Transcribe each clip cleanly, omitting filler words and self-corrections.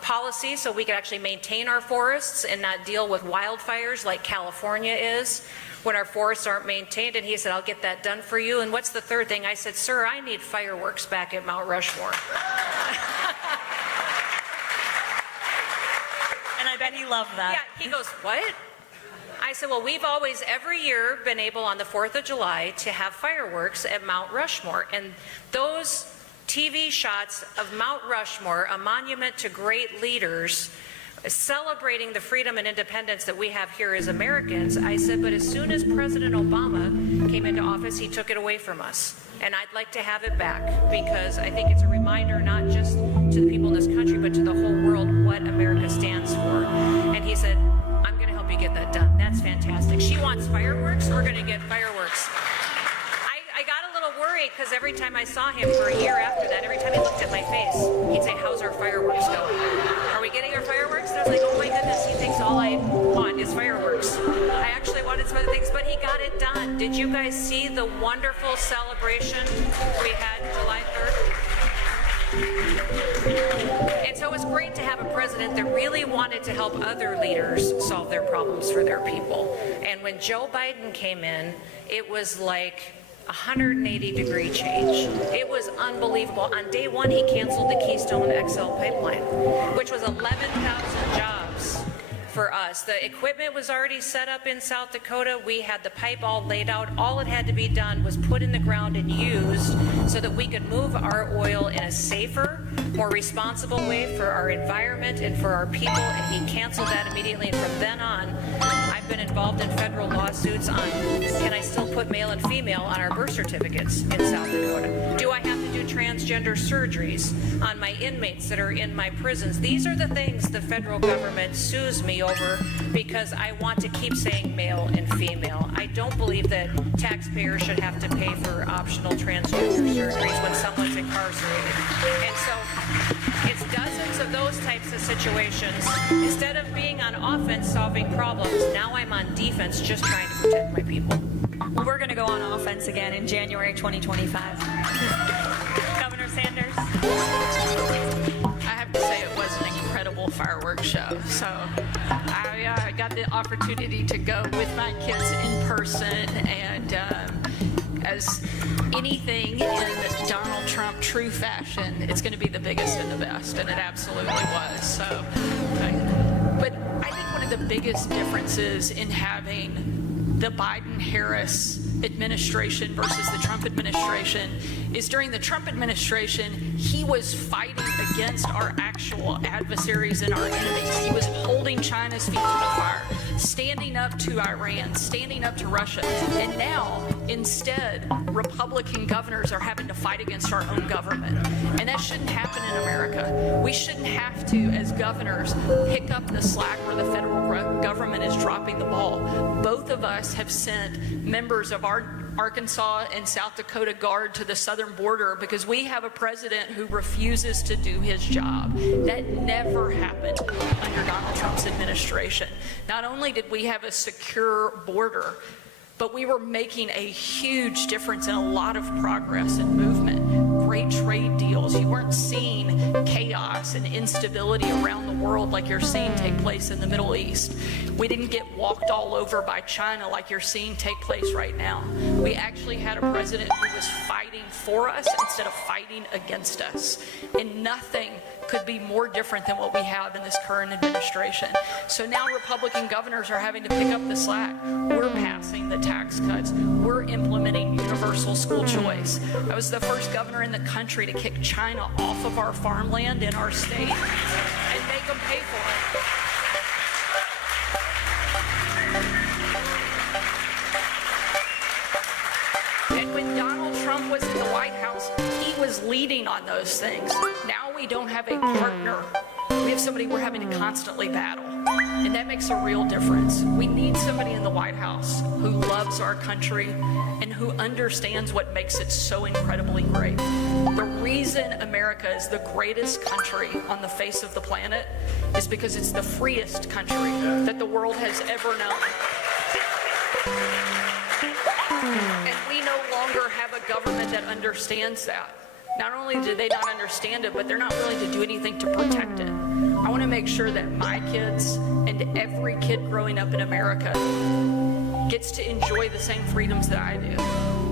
policy so we could actually maintain our forests and not deal with wildfires like California is when our forests aren't maintained. And he said, I'll get that done for you. And what's the third thing? I said, sir, I need fireworks back at Mount Rushmore. And I bet he loved that. Yeah, he goes, what? I said, well, we've always, every year, been able on the 4th of July to have fireworks at Mount Rushmore. And those TV shots of Mount Rushmore, a monument to great leaders, celebrating the freedom and independence that we have here as Americans, I said, but as soon as President Obama came into office, he took it away from us. And I'd like to have it back because I think it's a reminder not just to the people in this country, but to the whole world what America stands for. And he said, I'm going to help you get that done. That's fantastic. She wants fireworks. We're going to get fireworks. I got a little worried because every time I saw him for a year after that, every time he looked at my face, he'd say, how's our fireworks going? Are we getting our fireworks? And I was like, oh my goodness, he thinks all I want is fireworks. I actually wanted some other things, but he got it done. Did you guys see the wonderful celebration we had July 3rd? And so it was great to have a president that really wanted to help other leaders solve their problems for their people. And when Joe Biden came in, it was like 180-degree change. It was unbelievable. On day one, he canceled the Keystone XL pipeline, which was 11,000 jobs for us. The equipment was already set up in South Dakota. We had the pipe all laid out. All it had to be done was put in the ground and used so that we could move our oil in a safer, more responsible way for our environment and for our people, and he canceled that immediately. And from then on, I've been involved in federal lawsuits on, can I still put male and female on our birth certificates in South Dakota? Do I have to do transgender surgeries on my inmates that are in my prisons? These are the things the federal government sues me over because I want to keep saying male and female. I don't believe that taxpayers should have to pay for optional transgender surgeries when someone's incarcerated. And so it's dozens of those types of situations. Instead of being on offense solving problems, now I'm on defense just trying to protect my people. Well, we're going to go on offense again in January 2025. Governor Sanders. I have to say it was an incredible fireworks show. So I got the opportunity to go with my kids in person, and as anything in Donald Trump true fashion, it's going to be the biggest and the best, and it absolutely was. So, but I think one of the biggest differences in having the Biden-Harris administration versus the Trump administration is during the Trump administration, he was fighting against our actual adversaries and our enemies. He was holding China's feet to the fire, standing up to Iran, standing up to Russia. And now, instead, Republican governors are having to fight against our own government. And that shouldn't happen in America. We shouldn't have to, as governors, pick up the slack where the federal government is dropping the ball. Both of us have sent members of our Arkansas and South Dakota Guard to the southern border because we have a president who refuses to do his job. That never happened under Donald Trump's administration. Not only did we have a secure border, but we were making a huge difference in a lot of progress and movement. Great trade deals. You weren't seeing chaos and instability around the world like you're seeing take place in the Middle East. We didn't get walked all over by China like you're seeing take place right now. We actually had a president who was fighting for us instead of fighting against us. And nothing could be more different than what we have in this current administration. So now Republican governors are having to pick up the slack. We're passing the tax cuts. We're implementing universal school choice. I was the first governor in the country to kick China off of our farmland in our state and make them pay for it. And when Donald Trump was in the White House, he was leading on those things. Now we don't have a partner. We have somebody we're having to constantly battle. And that makes a real difference. We need somebody in the White House who loves our country and who understands what makes it so incredibly great. The reason America is the greatest country on the face of the planet is because it's the freest country that the world has ever known. And we no longer have a government that understands that. Not only do they not understand it, but they're not willing to do anything to protect it. make sure that my kids and every kid growing up in America gets to enjoy the same freedoms that I do.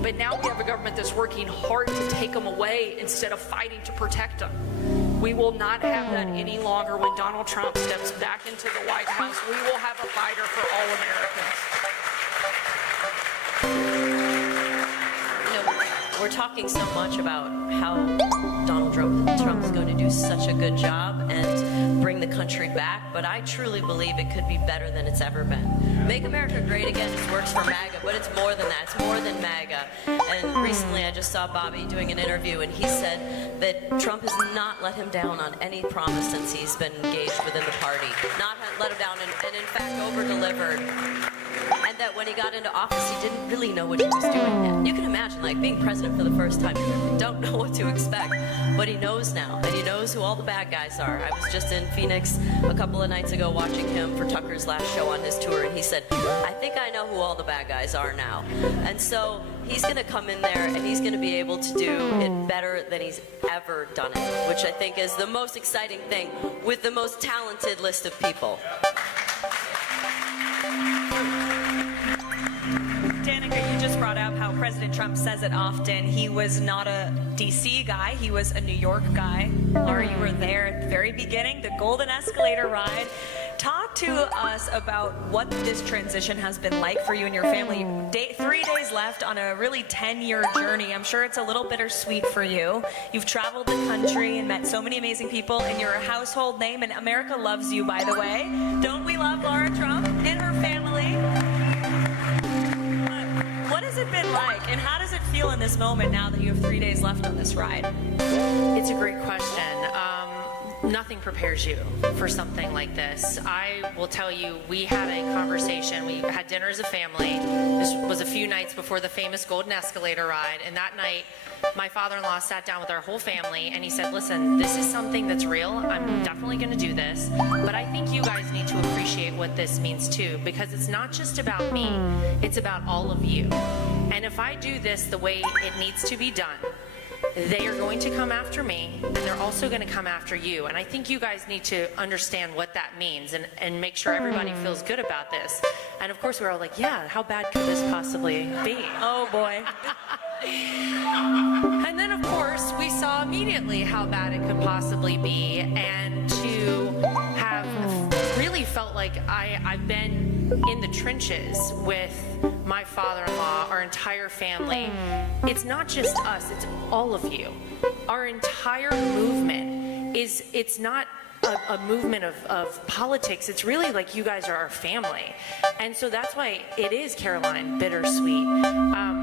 But now we have a government that's working hard to take them away instead of fighting to protect them. We will not have that any longer. When Donald Trump steps back into the White House, we will have a fighter for all Americans. You know, we're talking so much about how Donald Trump is going to do such a good job and bring the country back, but I truly believe it could be better than it's ever been. Make America Great Again just works for MAGA, but it's more than that. It's more than MAGA. And recently I just saw Bobby doing an interview, and he said that Trump has not let him down on any promise since he's been engaged within the party. Not let him down, and in fact over-delivered. And that when he got into office, he didn't really know what he was doing yet. You can imagine, like, being president for the first time, you don't know what to expect. But he knows now, and he knows who all the bad guys are. I was just in Phoenix a couple of nights ago watching him for Tucker's last show on his tour, and he said, I think I know who all the bad guys are now. And so he's going to come in there, and he's going to be able to do it better than he's ever done it, which I think is the most exciting thing with the most talented list of people. Danica, you just brought up how President Trump says it often. He was not a D.C. guy. He was a New York guy. Laura, you were there at the very beginning, the Golden Escalator ride. Talk to us about what this transition has been like for you and your family. 3 days left on a really 10-year journey. I'm sure it's a little bittersweet for you. You've traveled the country and met so many amazing people, and you're a household name, and America loves you, by the way. Don't we love Laura Trump and her family? What has it been like, and how does it feel in this moment now that you have 3 days left on this ride? It's a great question. Nothing prepares you for something like this. I will tell you, we had a conversation. We had dinner as a family. This was a few nights before the famous Golden Escalator ride, and that night, my father-in-law sat down with our whole family, and he said, listen, this is something that's real. I'm definitely going to do this, but I think you guys need to appreciate what this means too, because it's not just about me. It's about all of you. And if I do this the way it needs to be done, they are going to come after me, and they're also going to come after you. And I think you guys need to understand what that means and make sure everybody feels good about this. And of course, we're all like, yeah, how bad could this possibly be? Oh, boy. And then, of course, we saw immediately how bad it could possibly be, and to have really felt like I've been in the trenches with my father-in-law, our entire family. It's not just us, it's all of you. Our entire movement it's not a movement of politics. It's really like you guys are our family. And so that's why it is, Caroline, bittersweet.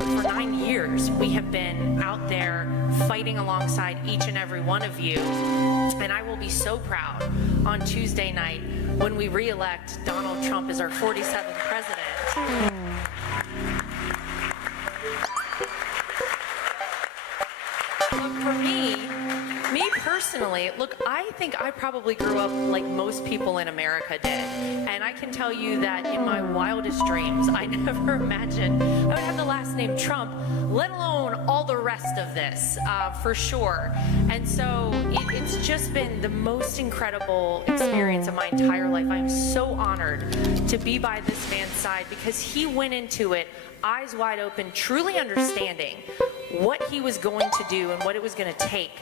For 9 years, we have been out there fighting alongside each and every one of you. And I will be so proud on Tuesday night when we re-elect Donald Trump as our 47th president. Look, for me personally, look, I think I probably grew up like most people in America did. And I can tell you that in my wildest dreams, I never imagined I would have the last name Trump, let alone all the rest of this, for sure. And so it's just been the most incredible experience of my entire life. I'm so honored to be by this man's side because he went into it eyes wide open, truly understanding what he was going to do and what it was going to take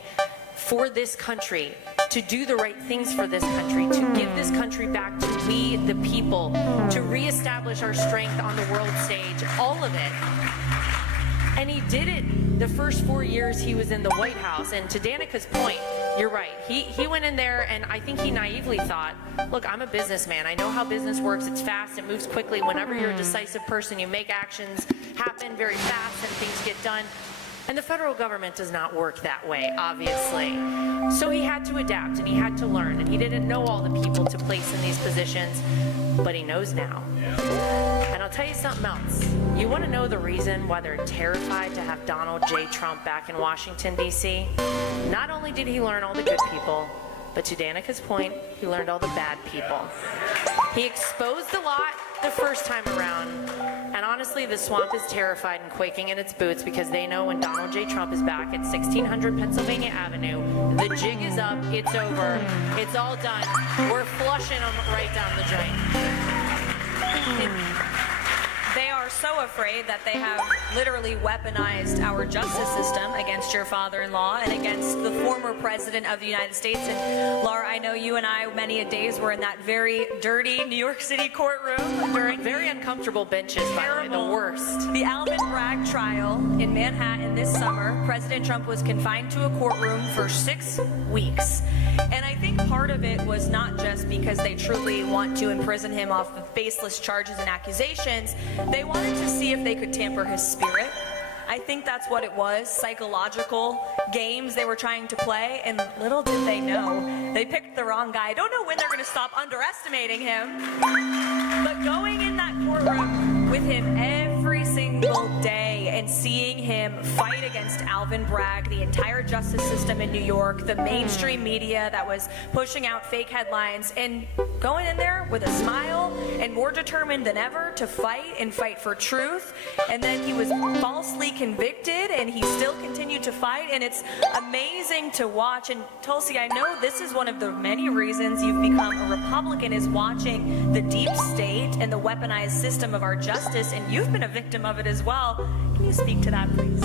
for this country, to do the right things for this country, to give this country back to we, the people, to reestablish our strength on the world stage, all of it. And he did it the first 4 years he was in the White House. And to Danica's point, you're right. He went in there, and I think he naively thought, look, I'm a businessman. I know how business works. It's fast. It moves quickly. Whenever you're a decisive person, you make actions happen very fast and things get done. And the federal government does not work that way, obviously. So he had to adapt, and he had to learn, and he didn't know all the people to place in these positions, but he knows now. And I'll tell you something else. You want to know the reason why they're terrified to have Donald J. Trump back in Washington, D.C.? Not only did he learn all the good people, but to Danica's point, he learned all the bad people. He exposed a lot, the first time around, and honestly, the swamp is terrified and quaking in its boots because they know when Donald J. Trump is back at 1600 Pennsylvania Avenue, the jig is up, it's over, it's all done. We're flushing them right down the drain. They are so afraid that they have literally weaponized our justice system against your father-in-law and against the former president of the United States. And Laura, I know you and I, many a days, were in that very dirty New York City courtroom during Very uncomfortable benches, by the way, the worst. the Alvin Bragg trial in Manhattan this summer. President Trump was confined to a courtroom for 6 weeks. And I think part of it was not just because they truly want to imprison him off of baseless charges and accusations. They wanted to see if they could tamper his spirit. I think that's what it was, psychological games they were trying to play, and little did they know, they picked the wrong guy. I don't know when they're going to stop underestimating him, but going in that courtroom with him every single day and seeing him fight against Alvin Bragg, the entire justice system in New York, the mainstream media that was pushing out fake headlines, and going in there with a smile and more determined than ever to fight and fight for truth. And then he was falsely convicted and he still continued to fight, and it's amazing to watch. And Tulsi, I know this is one of the many reasons you've become a Republican, is watching the deep state and the weaponized system of our justice, and you've been a victim of it as well. Can you speak to that, please?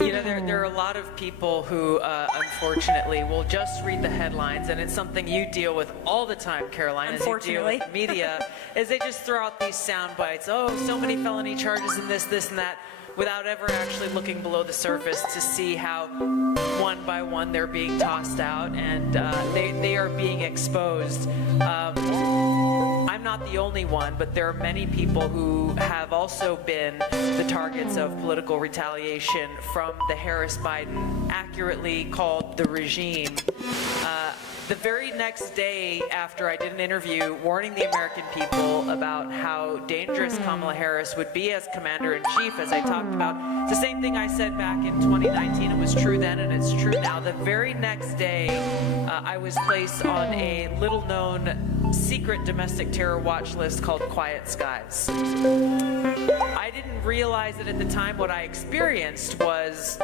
You know, there are a lot of people who, unfortunately, will just read the headlines, and it's something you deal with all the time, Caroline, as you deal with media, is they just throw out these sound bites. Oh, so many felony charges and this, and that, without ever actually looking below the surface to see how one by one they're being tossed out, and they are being exposed. I'm not the only one, but there are many people who have also been the targets of political retaliation from the Harris-Biden, accurately called the regime. The very next day after I did an interview warning the American people about how dangerous Kamala Harris would be as commander-in-chief, as I talked about, it's the same thing I said back in 2019. It was true then and it's true now. The very next day, I was placed on a little-known secret domestic terror watch list called Quiet Skies. I didn't realize that at the time. What I experienced was,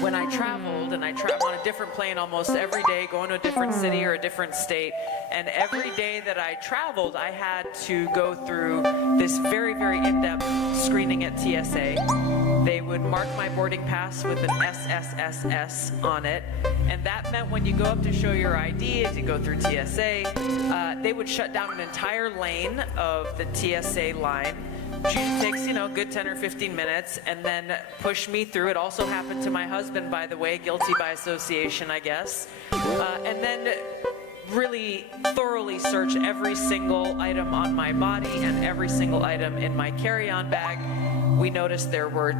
when I traveled, and I traveled on a different plane almost every day, going to a different city or a different state, and every day that I traveled, I had to go through this very, very in-depth screening at TSA. They would mark my boarding pass with an SSSS on it, and that meant when you go up to show your ID as you go through TSA, they would shut down an entire lane of the TSA line. It takes, a good 10 or 15 minutes, and then push me through. It also happened to my husband, by the way, guilty by association, I guess. And then really thoroughly search every single item on my body and every single item in my carry-on bag. We noticed there were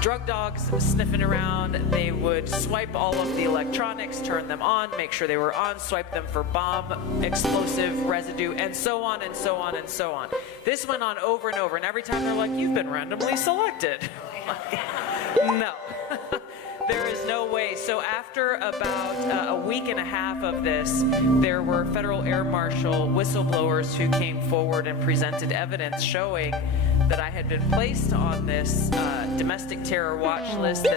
drug dogs sniffing around. They would swipe all of the electronics, turn them on, make sure they were on, swipe them for bomb, explosive residue, and so on and so on and so on. This went on over and over, and every time they're like, "You've been randomly selected." No. There is no way. So after about a week and a half of this, there were federal air marshal whistleblowers who came forward and presented evidence showing that I had been placed on this domestic terror watch list, that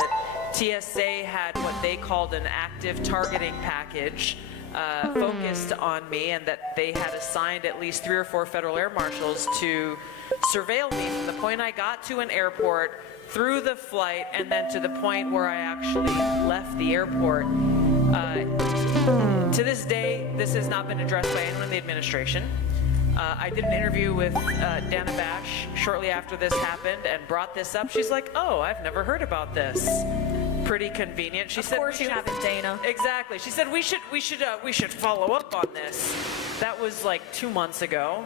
TSA had what they called an active targeting package focused on me, and that they had assigned at least 3 or 4 federal air marshals to surveil me from the point I got to an airport, through the flight, and then to the point where I actually left the airport. To this day, this has not been addressed by anyone in the administration. I did an interview with Dana Bash shortly after this happened and brought this up. She's like, "Oh, I've never heard about this." Pretty convenient. She said, Of course you haven't, Dana. Exactly. She said we should follow up on this. That was like 2 months ago.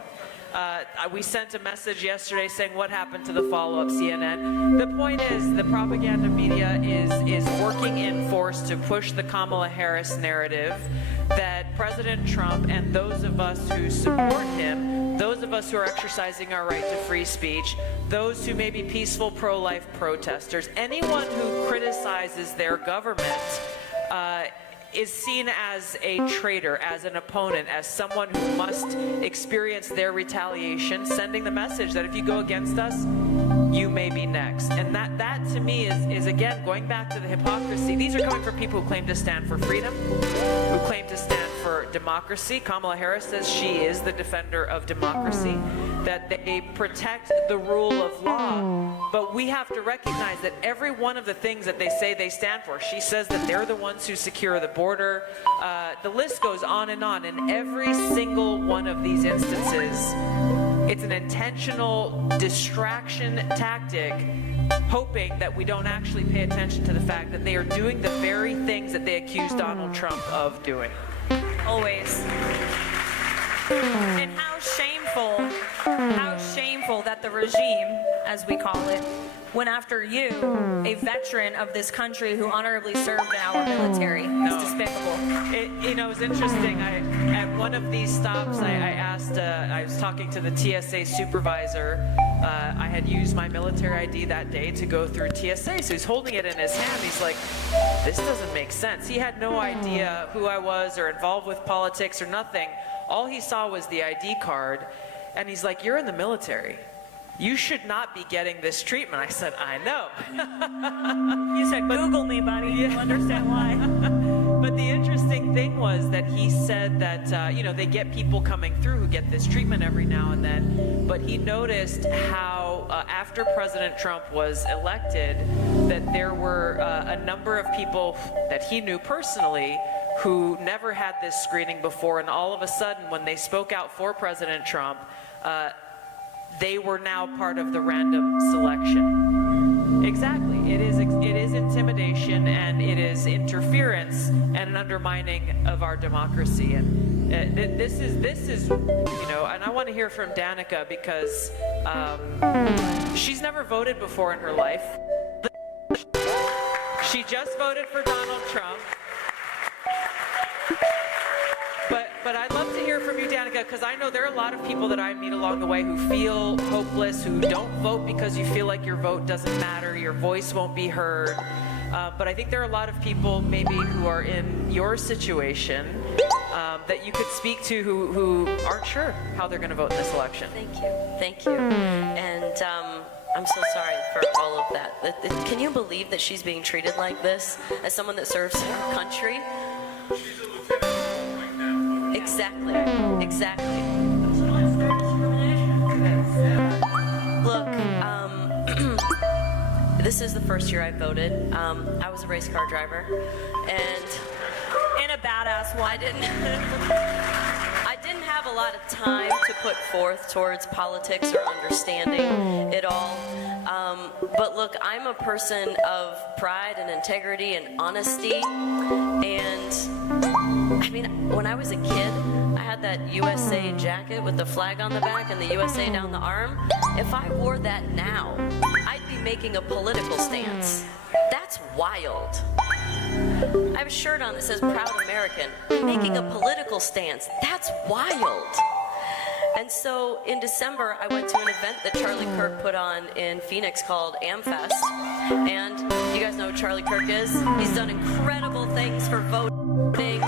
We sent a message yesterday saying, what happened to the follow-up, CNN? The point is, the propaganda media is working in force to push the Kamala Harris narrative that President Trump and those of us who support him, those of us who are exercising our right to free speech, those who may be peaceful pro-life protesters, anyone who criticizes their government is seen as a traitor, as an opponent, as someone who must experience their retaliation, sending the message that if you go against us, you may be next. And that to me is again, going back to the hypocrisy. These are coming from people who claim to stand for freedom, who claim to stand for democracy. Kamala Harris says she is the defender of democracy, that they protect the rule of law. But we have to recognize that every one of the things that they say they stand for, she says that they're the ones who secure the border. The list goes on. In every single one of these instances, it's an intentional distraction tactic, hoping that we don't actually pay attention to the fact that they are doing the very things that they accuse Donald Trump of doing. Always. And how shameful that the regime, as we call it, went after you, a veteran of this country who honorably served in our military. It's despicable. It was interesting. At one of these stops, I asked, I was talking to the TSA supervisor. I had used my military ID that day to go through TSA, so he's holding it in his hand. He's like, this doesn't make sense. He had no idea who I was or involved with politics or nothing. All he saw was the ID card, and he's like, you're in the military. You should not be getting this treatment. I said, I know. You said, Google me, buddy. You'll understand why. But the interesting thing was that he said that, they get people coming through who get this treatment every now and then. But he noticed how after President Trump was elected, that there were a number of people that he knew personally who never had this screening before. And all of a sudden, when they spoke out for President Trump, they were now part of the random selection. Exactly. It is intimidation, and it is interference and an undermining of our democracy. And this is and I want to hear from Danica, because she's never voted before in her life. She just voted for Donald Trump. But I'd love to hear from you, Danica, because I know there are a lot of people that I meet along the way who feel hopeless, who don't vote because you feel like your vote doesn't matter, your voice won't be heard. But I think there are a lot of people maybe who are in your situation that you could speak to who aren't sure how they're going to vote in this election. Thank you. And I'm so sorry for all of that. Can you believe that she's being treated like this as someone that serves her country? Exactly. Look, this is the first year I voted. I was a race car driver, and In a badass one. I didn't have a lot of time to put forth towards politics or understanding it all. But look, I'm a person of pride and integrity and honesty. And I mean, when I was a kid, I had that USA jacket with the flag on the back and the USA down the arm. If I wore that now, I'd be making a political stance. That's wild. I have a shirt on that says Proud American. Making a political stance. That's wild. And so in December, I went to an event that Charlie Kirk put on in Phoenix called AmFest. And you guys know who Charlie Kirk is? He's done incredible things for voting,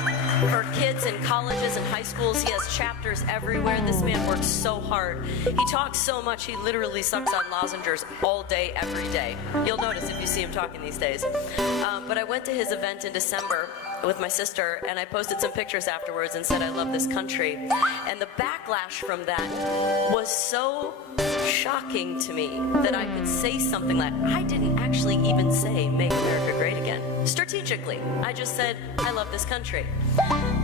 for kids in colleges and high schools. He has chapters everywhere. This man works so hard. He talks so much, he literally sucks on lozenges all day, every day. You'll notice if you see him talking these days. But I went to his event in December with my sister, and I posted some pictures afterwards and said I love this country. And the backlash from that was so shocking to me that I could say something like, I didn't actually even say Make America Great Again. Strategically, I just said, I love this country.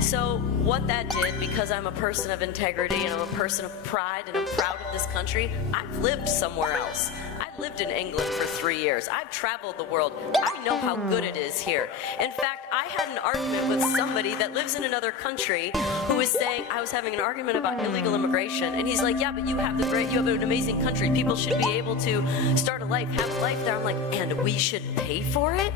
So what that did, because I'm a person of integrity and I'm a person of pride and I'm proud of this country, I've lived somewhere else. I lived in England for 3 years. I've traveled the world. I know how good it is here. In fact, I had an argument with somebody that lives in another country who was saying, I was having an argument about illegal immigration, and he's like, yeah, but you have an amazing country. People should be able to start a life, have a life there. I'm like, and we should pay for it?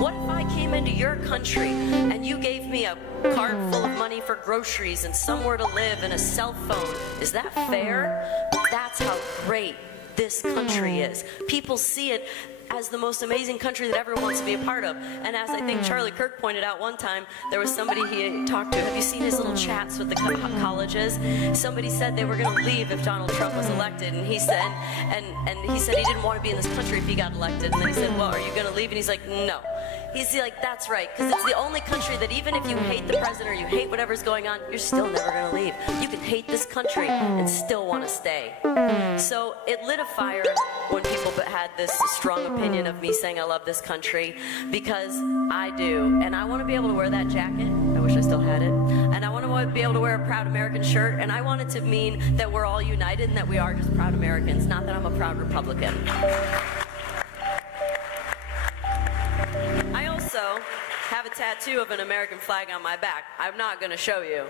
What if I came into your country and you gave me a card full of money for groceries and somewhere to live and a cell phone? Is that fair? That's how great this country is. People see it. as the most amazing country that everyone wants to be a part of. And as I think Charlie Kirk pointed out one time, there was somebody he talked to. Have you seen his little chats with the colleges? Somebody said they were going to leave if Donald Trump was elected, and he said, and he said he didn't want to be in this country if he got elected. And then he said, well, are you going to leave? And he's like, no. He's like, that's right, because it's the only country that even if you hate the president or you hate whatever's going on, you're still never going to leave. You can hate this country and still want to stay. So it lit a fire when people had this strong opinion of me saying I love this country, because I do. And I want to be able to wear that jacket. I wish I still had it. And I want to be able to wear a Proud American shirt. And I want it to mean that we're all united and that we are just proud Americans, not that I'm a proud Republican. I also have a tattoo of an American flag on my back. I'm not going to show you,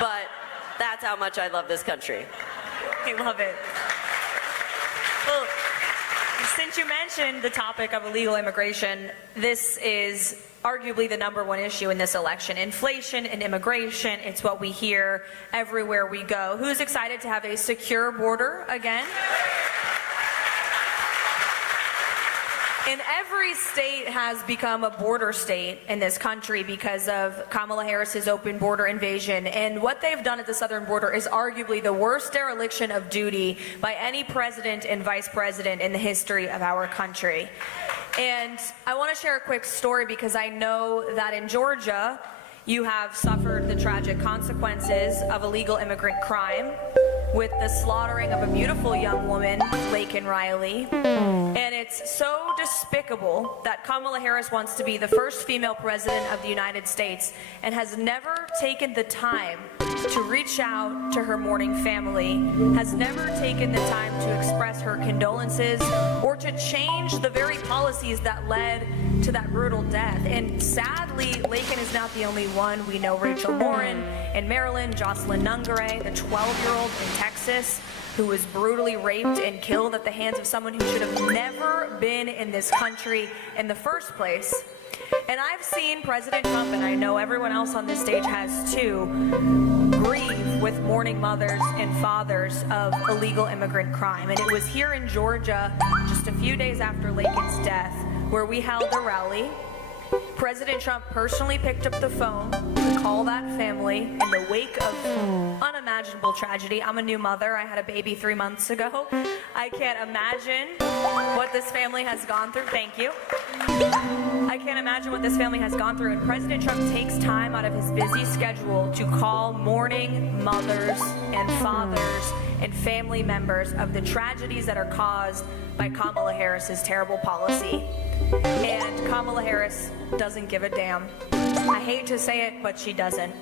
but that's how much I love this country. I love it. Well, since you mentioned the topic of illegal immigration, this is arguably the #1 issue in this election. Inflation and immigration, it's what we hear everywhere we go. Who's excited to have a secure border again? And every state has become a border state in this country because of Kamala Harris's open border invasion. And what they've done at the southern border is arguably the worst dereliction of duty by any president and vice president in the history of our country. And I want to share a quick story because I know that in Georgia, you have suffered the tragic consequences of illegal immigrant crime with the slaughtering of a beautiful young woman, Laken Riley. And it's so despicable that Kamala Harris wants to be the first female president of the United States and has never taken the time to reach out to her mourning family, has never taken the time to express her condolences or to change the very policies that led to that brutal death. And sadly, Laken is not the only one. We know Rachel Morin in Maryland, Jocelyn Nungare, the 12-year-old in Texas, who was brutally raped and killed at the hands of someone who should have never been in this country in the first place. And I've seen President Trump, and I know everyone else on this stage has too, grieve with mourning mothers and fathers of illegal immigrant crime. And it was here in Georgia, just a few days after Laken's death, where we held a rally. President Trump personally picked up the phone to call that family in the wake of unimaginable tragedy. I'm a new mother. I had a baby 3 months ago. I can't imagine what this family has gone through. Thank you. I can't imagine what this family has gone through. And President Trump takes time out of his busy schedule to call mourning mothers and fathers and family members of the tragedies that are caused by Kamala Harris's terrible policy. And Kamala Harris doesn't give a damn. I hate to say it, but she doesn't.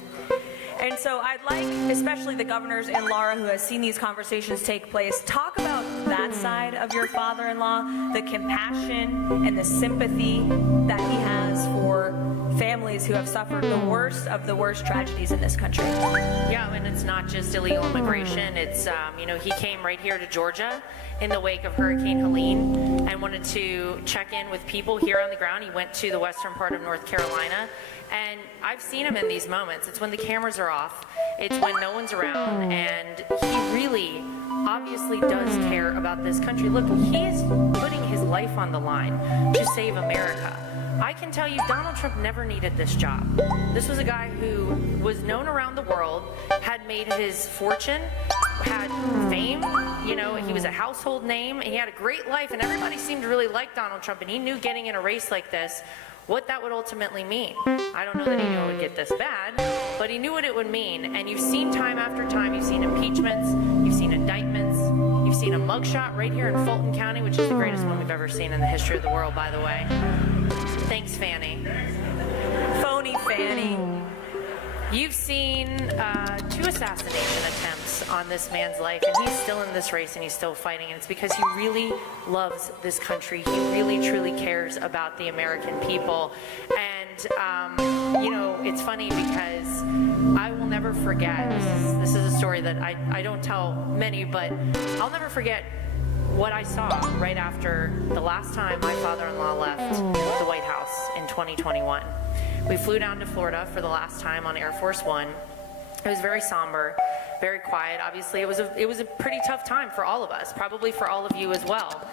And so I'd like, especially the governors and Laura, who has seen these conversations take place, talk about that side of your father-in-law, the compassion and the sympathy that he has for families who have suffered the worst of the worst tragedies in this country. Yeah, and it's not just illegal immigration. It's, he came right here to Georgia in the wake of Hurricane Helene and wanted to check in with people here on the ground. He went to the western part of North Carolina, and I've seen him in these moments. It's when the cameras are off. It's when no one's around, and he really obviously does care about this country. Look, he is putting his life on the line to save America. I can tell you, Donald Trump never needed this job. This was a guy who was known around the world, had made his fortune, had fame, he was a household name, and he had a great life, and everybody seemed to really like Donald Trump, and he knew getting in a race like this, what that would ultimately mean. I don't know that he knew it would get this bad, but he knew what it would mean, and you've seen time after time, you've seen impeachments, you've seen indictments, you've seen a mugshot right here in Fulton County, which is the greatest one we've ever seen in the history of the world, by the way. Thanks, Fanny. Phony Fanny. You've seen 2 assassination attempts on this man's life, and he's still in this race and he's still fighting, and it's because he really loves this country. He really, truly cares about the American people. And, it's funny because I will never forget, this is a story that I don't tell many, but I'll never forget what I saw right after the last time my father-in-law left the White House in 2021. We flew down to Florida for the last time on Air Force One, It was very somber, very quiet. Obviously, it was a pretty tough time for all of us, probably for all of you as well.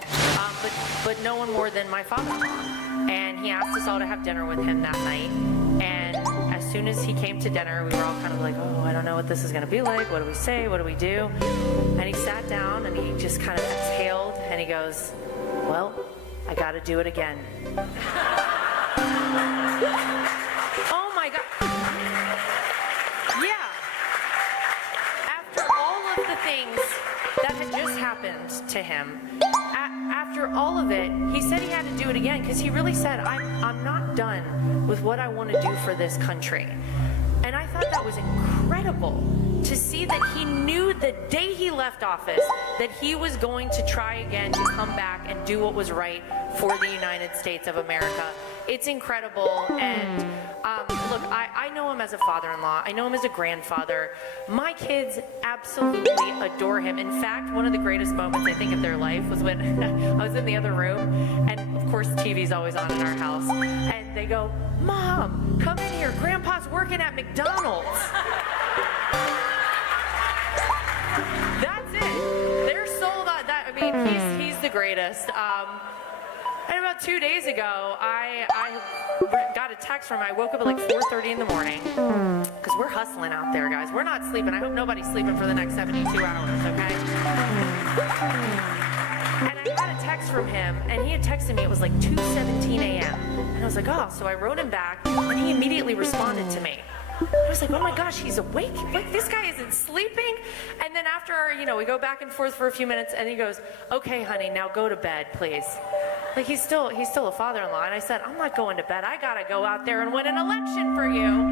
But no one more than my father-in-law. And he asked us all to have dinner with him that night. And as soon as he came to dinner, we were all kind of like, oh, I don't know what this is going to be like. What do we say? What do we do? And he sat down and he just kind of exhaled and he goes, well, I got to do it again. Oh my God. Yeah. After all of the things that had just happened to him, after all of it, he said he had to do it again because he really said, I'm not done with what I want to do for this country. And I thought that was incredible to see that he knew the day he left office that he was going to try again to come back and do what was right for the United States of America. It's incredible. And look, I know him as a father-in-law. I know him as a grandfather. My kids absolutely adore him. In fact, one of the greatest moments, I think, of their life was when I was in the other room. And, of course, TV's always on in our house. And they go, Mom, come in here. Grandpa's working at McDonald's. That's it. They're sold on that. I mean, he's the greatest. And about 2 days ago, I got a text from him. I woke up at like 4:30 in the morning because we're hustling out there, guys. We're not sleeping. I hope nobody's sleeping for the next 72 hours, okay? And I got a text from him, and he had texted me. It was like 2:17 a.m. And I was like, oh. So I wrote him back, and he immediately responded to me. I was like, oh my gosh, he's awake. Like, this guy isn't sleeping. And then after, we go back and forth for a few minutes, and he goes, okay, honey, now go to bed, please. Like, he's still a father-in-law. And I said, I'm not going to bed. I got to go out there and win an election for you.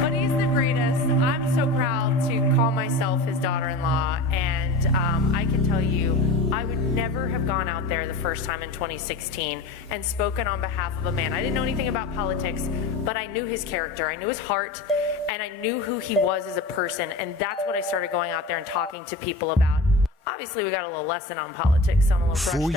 But he's the greatest. I'm so proud to call myself his daughter-in-law. And I can tell you, I would never have gone out there the first time in 2016 and spoken on behalf of a man. I didn't know anything about politics, but I knew his character. I knew his heart, and I knew who he was as a person. And that's what I started going out there and talking to people about. Obviously, we got a little lesson on politics, so I'm a little brushed up.